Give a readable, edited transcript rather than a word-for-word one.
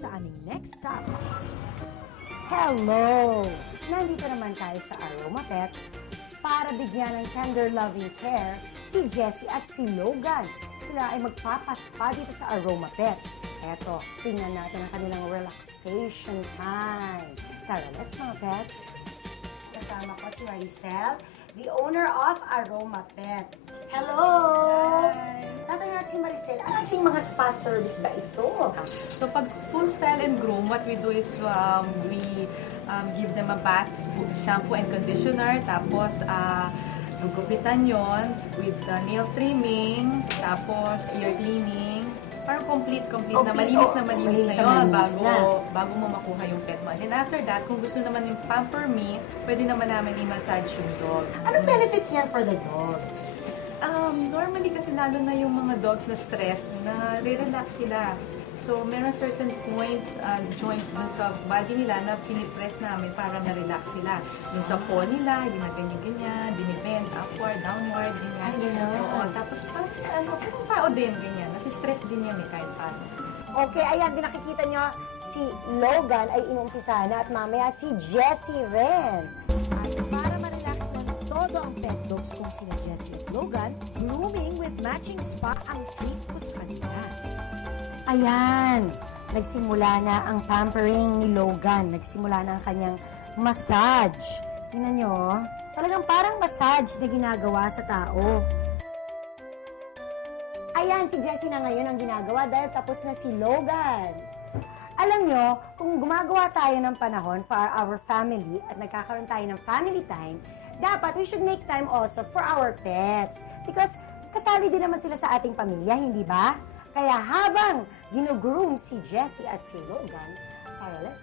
Sa aming next stop. Hello! Nandito naman tayo sa Aroma Pet para bigyan ng tender loving care si Jessie at si Logan. Sila ay magpapaspa dito sa Aroma Pet. Eto, tingnan natin ang kanilang relaxation time. Tara, let's mga pets. Kasama ko si Maricel, the owner of Aroma Pet. Hello! Hi! Tatanong natin si Maricel, ano kasing mga spa service ba ito? So pag full style and groom, what we do is we give them a bath, shampoo and conditioner, tapos gugupitan yon with nail trimming, tapos ear cleaning. Parang complete na malinis na yun bago mo makuha yung pet mo. And then after that, kung gusto naman yung pamper me, pwede naman namin i-massage yung dog. Anong benefits niyan for the dogs? Normally kasi lalo na yung mga dogs na stressed, na re-relax sila. So, meron certain points, joints dun sa body nila na pinipress namin para na-relax sila. Yung sa paw nila, hindi na ganyan-ganyan, binibend, upward, downward, ganyan. Ay, gano'n. Oo, tapos parang tao din, ganyan. Nasi-stress din yan kahit paano. Okay, ayan, nakikita nyo, si Logan ay inuumpisa na at mamaya si Jessie rin. At para ma-relax ng todo ang pet dogs kung sina Jessie at Logan, grooming with matching spa ang treat ko sa kanila. Ayan, nagsimula na ang pampering ni Logan. Nagsimula na ang kanyang massage. Tingnan nyo, talagang parang massage na ginagawa sa tao. Ayan, si Jessie na ngayon ang ginagawa dahil tapos na si Logan. Alam nyo, kung gumagawa tayo ng panahon for our family at nagkakaroon tayo ng family time, dapat we should make time also for our pets. Because kasali din naman sila sa ating pamilya, hindi ba? Kaya habang gino-groom si Jessie at si Logan, para let's